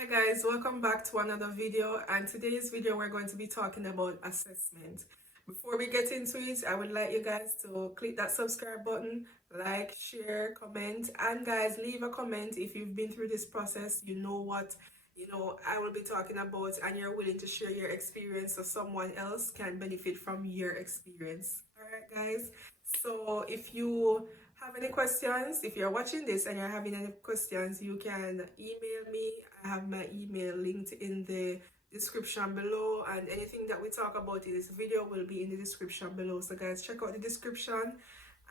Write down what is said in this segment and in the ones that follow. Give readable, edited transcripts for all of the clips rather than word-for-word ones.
Hi guys, welcome back to another video, and today's video we're going to be talking about assessment. Before we get into it, I would like you guys to click that subscribe button, like, share, comment, and guys, leave a comment if you've been through this process. You know what I will be talking about, and you're willing to share your experience so someone else can benefit from your experience. All right guys, so if you have any questions, if you're watching this and you're having any questions, you can email me. I have my email linked in the description below, and anything that we talk about in this video will be in the description below. So guys, check out the description.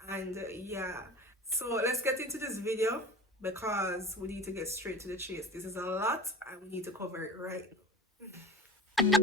And yeah, so let's get into this video because we need to get straight to the chase. This is a lot and we need to cover it right now.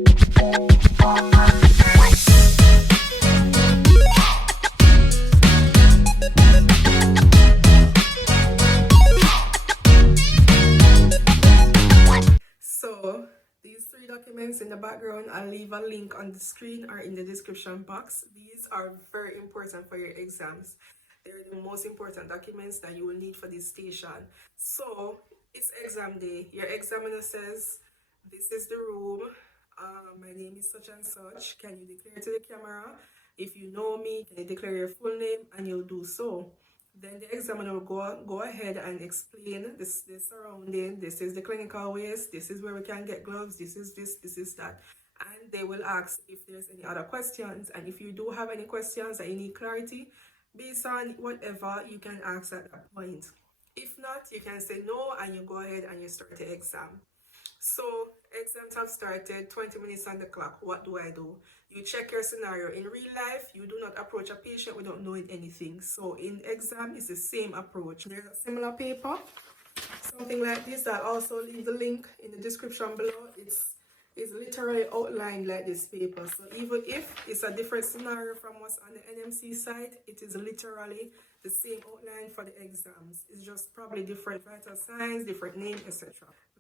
So these three documents in the background, I'll leave a link on the screen or in the description box. These are very important for your exams. They're the most important documents that you will need for this station. So it's exam day. Your examiner says, this is the room. My name is such and such. Can you declare to the camera? If you know me, can you declare your full name? And you'll do so. Then the examiner will go ahead and explain the surrounding. This is the clinical waste. This is where we can get gloves. This is this, this is that. And they will ask if there's any other questions. And if you do have any questions that you need clarity, based on whatever, you can ask at that point. If not, you can say no and you go ahead and you start the exam. So exams have started, 20 minutes on the clock. What do? You check your scenario. In real life, you do not approach a patient without knowing anything. So in exam, it's the same approach. There's a similar paper, something like this. I'll also leave the link in the description below. It's literally outlined like this paper. So even if it's a different scenario from what's on the NMC side, it is literally the same outline for the exams. It's just probably different vital signs, different name, etc.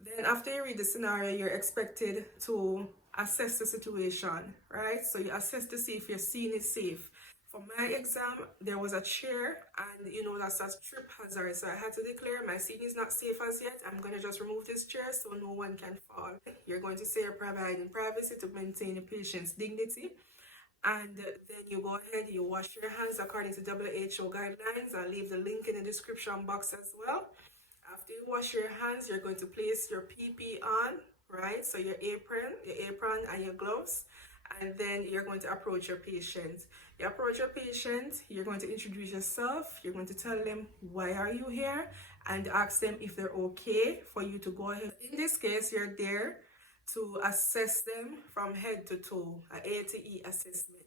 Then after you read the scenario, you're expected to assess the situation, right? So you assess to see if your scene is safe. For my exam, there was a chair, and that's a trip hazard. So I had to declare my scene is not safe as yet. I'm going to just remove this chair so no one can fall. You're going to say you're providing privacy to maintain the patient's dignity. And then you go ahead, you wash your hands according to WHO guidelines. I'll leave the link in the description box as well. After you wash your hands, you're going to place your PP on, right? So your apron and your gloves. And then you're going to approach your patient. You approach your patient, you're going to introduce yourself. You're going to tell them, why are you here? And ask them if they're okay for you to go ahead. In this case, you're there to assess them from head to toe, an A to E assessment.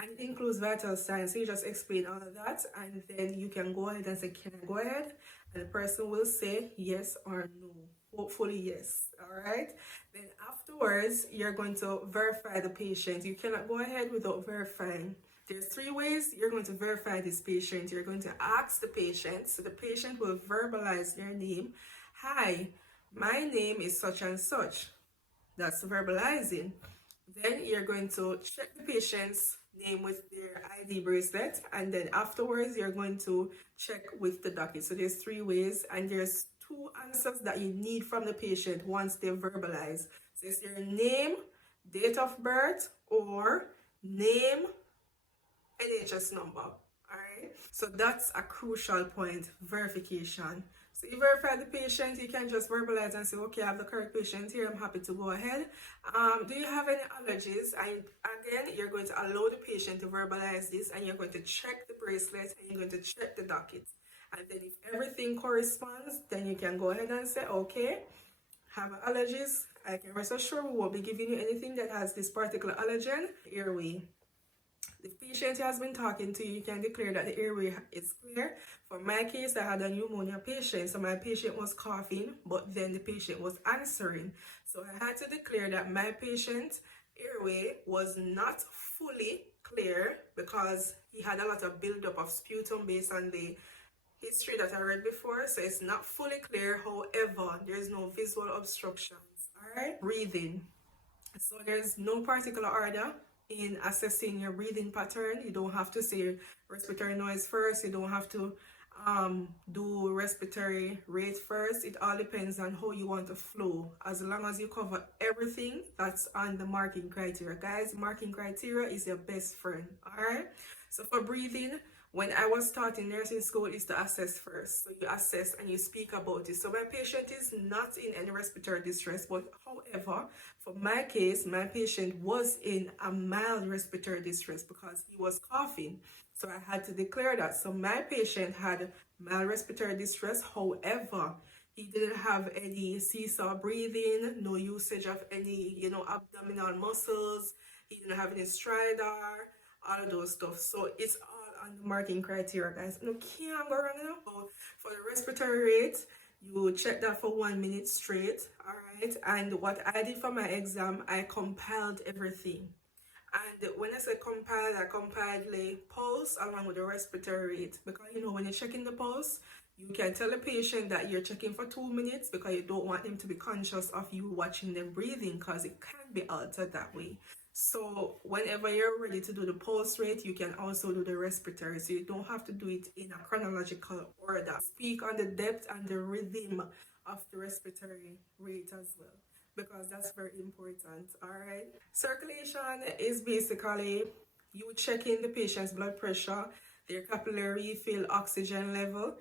And it includes vital signs. So you just explain all of that, and then you can go ahead and say, can I go ahead? And the person will say yes or no. Hopefully yes. All right. Then afterwards, you're going to verify the patient. You cannot go ahead without verifying. There's three ways you're going to verify this patient. You're going to ask the patient. So the patient will verbalize their name. Hi, my name is such and such. That's verbalizing. Then you're going to check the patient's name with their ID bracelet, and then afterwards you're going to check with the docket. So there's three ways, and there's two answers that you need from the patient once they verbalize. So it's their name, date of birth, or name, NHS number. Alright, so that's a crucial point, verification. So you verify the patient, you can just verbalize and say, okay, I have the correct patient here, I'm happy to go ahead. Do you have any allergies? And again, you're going to allow the patient to verbalize this, and you're going to check the bracelet, and you're going to check the docket. And then if everything corresponds, then you can go ahead and say, okay, have allergies. I can rest assured we won't be giving you anything that has this particular allergen. Airway. The patient has been talking to you, you can declare that the airway is clear. For my case, I had a pneumonia patient, so my patient was coughing, but then the patient was answering. So I had to declare that my patient's airway was not fully clear because he had a lot of buildup of sputum based on the history that I read before. So it's not fully clear. However, there's no visual obstructions. All right, breathing. So there's no particular order in assessing your breathing pattern. You don't have to say respiratory noise first. You don't have to do respiratory rate first. It all depends on how you want to flow. As long as you cover everything that's on the marking criteria, guys, marking criteria is your best friend. All right, so for breathing, when I was starting nursing school, is to assess first. So you assess and you speak about it. So my patient is not in any respiratory distress, but however, for my case, my patient was in a mild respiratory distress because he was coughing. So I had to declare that. So my patient had mild respiratory distress. However, he didn't have any seesaw breathing, no usage of any, abdominal muscles. He didn't have any stridor, all of those stuff. So it's all on the marking criteria, guys. No, can't go wrong enough. So for the respiratory rate, you check that for 1 minute straight. All right. And what I did for my exam, I compiled everything. And when I say compiled, I compiled the pulse along with the respiratory rate. Because, when you're checking the pulse, you can tell the patient that you're checking for 2 minutes because you don't want them to be conscious of you watching them breathing because it can be altered that way. So whenever you're ready to do the pulse rate, you can also do the respiratory. So you don't have to do it in a chronological order. Speak on the depth and the rhythm of the respiratory rate as well, because that's very important. All right, circulation is basically you checking the patient's blood pressure, their capillary refill, oxygen level,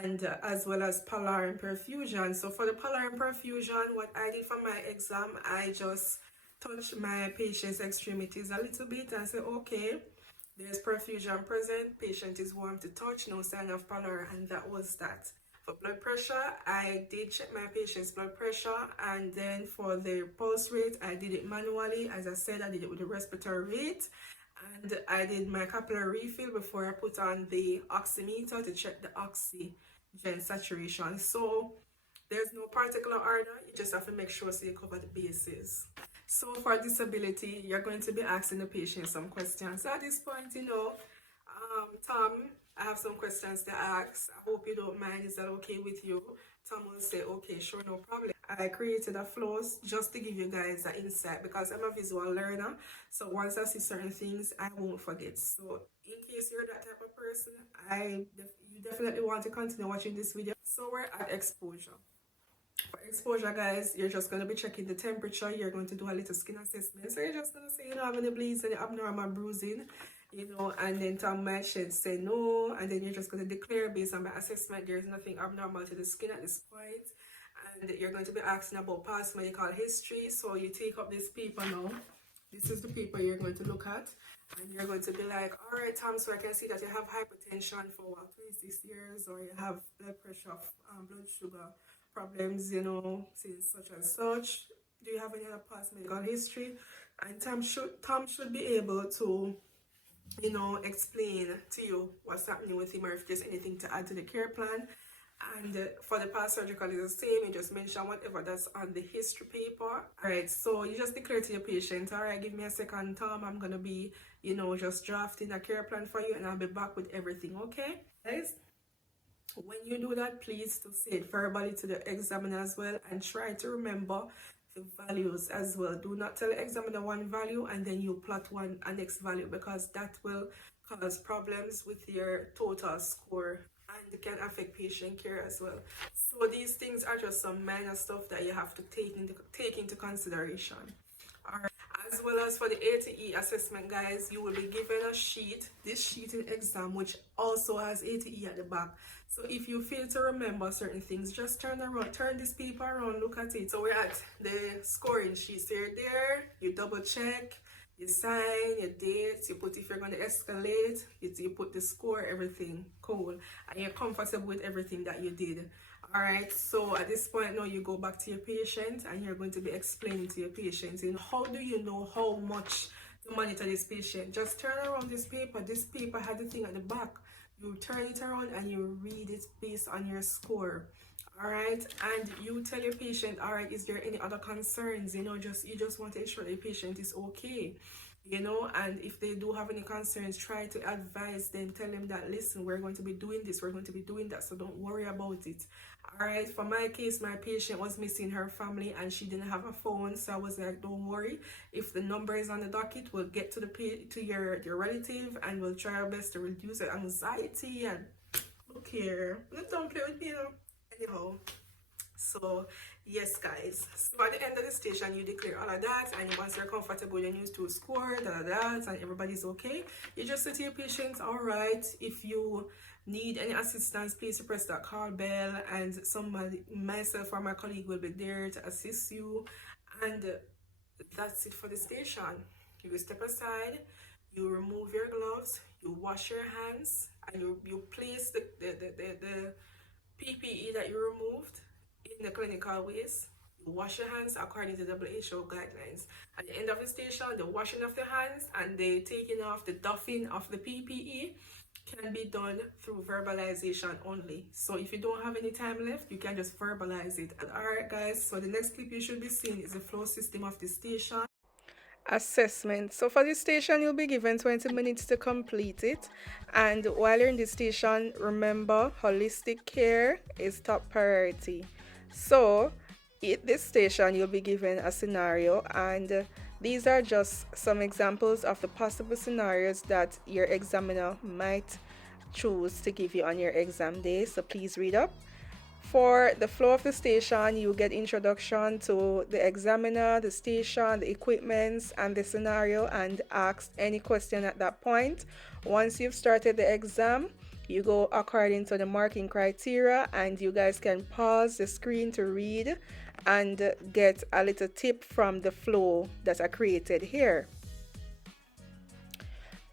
and as well as pulmonary perfusion. So for the pulmonary perfusion, what I did for my exam, I just touched my patient's extremities a little bit and say, okay, there's perfusion present, patient is warm to touch, no sign of pulmonary, and that was that. For blood pressure, I did check my patient's blood pressure, and then for the pulse rate, I did it manually. As I said, I did it with the respiratory rate, and I did my capillary refill before I put on the oximeter to check the oxygen saturation. So there's no particular order, you just have to make sure so you cover the bases. So for disability, you're going to be asking the patient some questions. So at this point, Tom, I have some questions to ask. I hope you don't mind. Is that okay with you? Tom will say, okay, sure, no problem. I created a flows just to give you guys an insight because I'm a visual learner. So once I see certain things, I won't forget. So in case you're that type of person, you definitely want to continue watching this video. So we're at exposure. For exposure, guys, you're just going to be checking the temperature. You're going to do a little skin assessment. So you're just going to say, have any bleeds, any abnormal bruising, and then Tom might say no, and then you're just going to declare based on my assessment there's nothing abnormal to the skin at this point. And you're going to be asking about past medical history. So you take up this paper now. This is the paper you're going to look at, and you're going to be like, all right, Tom, so I can see that you have hypertension for 26 years, or you have blood pressure, blood sugar problems, since such and such. Do you have any other past medical history? And Tom should be able to explain to you what's happening with him, or if there's anything to add to the care plan. And for the past surgical is the same. You just mention whatever that's on the history paper. All right, so you just declare to your patient, all right, give me a second, Tom, I'm gonna be just drafting a care plan for you, and I'll be back with everything. Okay, guys, when you do that, please to say it verbally to the examiner as well, and try to remember the values as well. Do not tell the examiner one value and then you plot a next value, because that will cause problems with your total score and it can affect patient care as well. So these things are just some minor stuff that you have to take into consideration. All right. As well as for the ATE assessment, guys, you will be given a sheet, this sheet in exam, which also has ATE at the back. So if you fail to remember certain things, just turn this paper around, look at it. So we're at the scoring sheet. So you're there, you double check, you sign, your dates, you put if you're going to escalate, you put the score, everything, cool. And you're comfortable with everything that you did. All right, so at this point now you go back to your patient and you're going to be explaining to your patient, how do you know how much to monitor this patient? Just turn around this paper. This paper had the thing at the back. You turn it around and you read it based on your score. All right, and you tell your patient, all right, is there any other concerns? You just want to ensure the patient is okay. And if they do have any concerns, try to advise them, tell them that, listen, we're going to be doing this, we're going to be doing that, so don't worry about it. All right, for my case, my patient was missing her family and she didn't have a phone, so I was like, don't worry, if the number is on the docket, we'll get to your relative and we'll try our best to reduce the anxiety and Look here. Don't play with me, Anyhow. So yes guys, so at the end of the station you declare all of that, and once you're comfortable you use to score and everybody's okay, you just say to your patients, all right, if you need any assistance, please press that call bell, and somebody, myself or my colleague, will be there to assist you. And that's it for the station. You step aside, you remove your gloves, you wash your hands, and you place the PPE that you removed in the clinical waste. You wash your hands according to WHO guidelines. At the end of the station, the washing of the hands and the taking off, the doffing of the PPE can be done through verbalization only. So if you don't have any time left, you can just verbalize it. Alright guys, so the next clip you should be seeing is the flow system of the station. Assessment. So for this station, you'll be given 20 minutes to complete it. And while you're in the station, remember, holistic care is top priority. So at this station, you'll be given a scenario, and these are just some examples of the possible scenarios that your examiner might choose to give you on your exam day. So please read up. For the flow of the station, you get introduction to the examiner, the station, the equipments, and the scenario, and ask any question at that point. Once you've started the exam, you go according to the marking criteria, and you guys can pause the screen to read and get a little tip from the flow that are created here.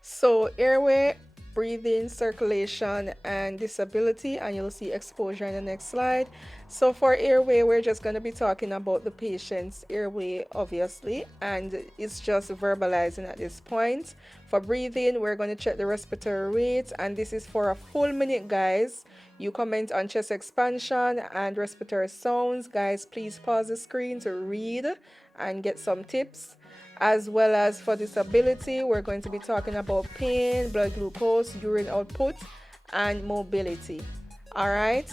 So airway, breathing, circulation, and disability, and you'll see exposure in the next slide. So for airway, we're just going to be talking about the patient's airway, obviously, and it's just verbalizing at this point. For breathing, we're going to check the respiratory rate, and this is for a full minute, guys. You comment on chest expansion and respiratory sounds. Guys, please pause the screen to read and get some tips. As well as for disability, we're going to be talking about pain, blood glucose, urine output, and mobility. All right.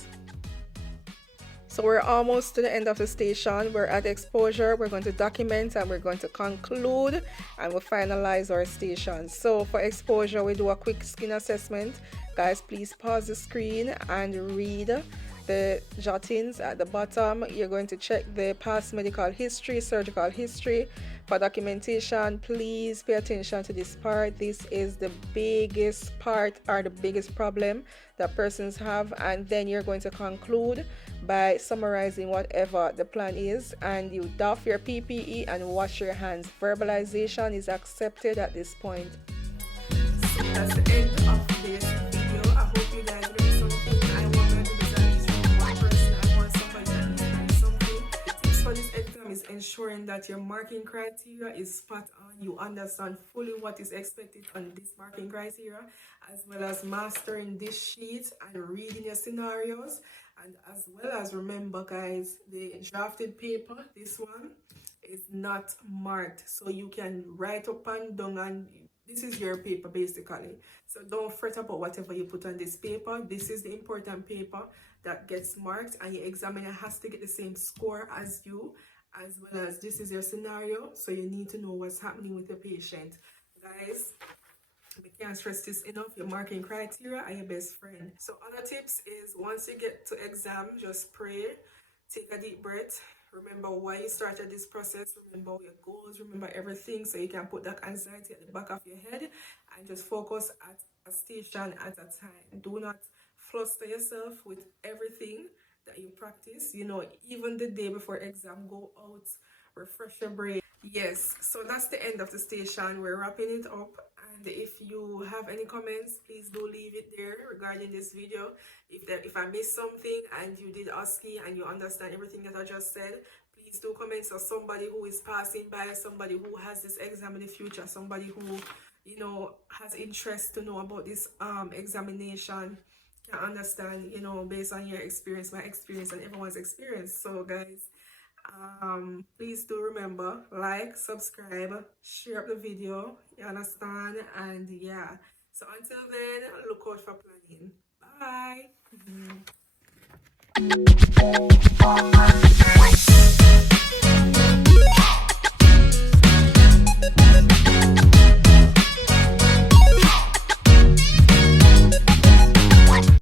So we're almost to the end of the station. We're at exposure. We're going to document, and we're going to conclude, and we'll finalize our station. So for exposure, we do a quick skin assessment. Guys, please pause the screen and read the jottings at the bottom. You're going to check the past medical history, surgical history. For documentation, please pay attention to this part. This is the biggest part, or the biggest problem that persons have. And then you're going to conclude by summarizing whatever the plan is, and you doff your PPE and wash your hands. Verbalization is accepted at this point. So that's the end of this video. I hope you guys learned something. I want to do one person. I want somebody that learned something. The tips for this exam is ensuring that your marking criteria is spot on. You understand fully what is expected on this marking criteria, as well as mastering this sheet and reading your scenarios. And as well as, remember guys, the drafted paper, this one, is not marked. So you can write up and down, and this is your paper basically. So don't fret about whatever you put on this paper. This is the important paper that gets marked, and your examiner has to get the same score as you, as well as this is your scenario. So you need to know what's happening with the patient. Guys, we can't stress this enough. Your marking criteria are your best friend. So other tips is, once you get to exam, just pray, take a deep breath, remember why you started this process, remember your goals, remember everything, so you can put that anxiety at the back of your head and just focus at a station at a time. Do not fluster yourself with everything that you practice. You know, even the day before exam, go out, refresh your brain. Yes, so that's the end of the station. We're wrapping it up. And if you have any comments, please do leave it there regarding this video. If I missed something and you did Osce and you understand everything that I just said, please do comment. So somebody who is passing by, somebody who has this exam in the future, somebody who, you know, has interest to know about this examination, can understand, you know, based on your experience, my experience, and everyone's experience. So guys, please do remember, like, subscribe, share up the video, you understand? And yeah, so until then, look out for planning. Bye.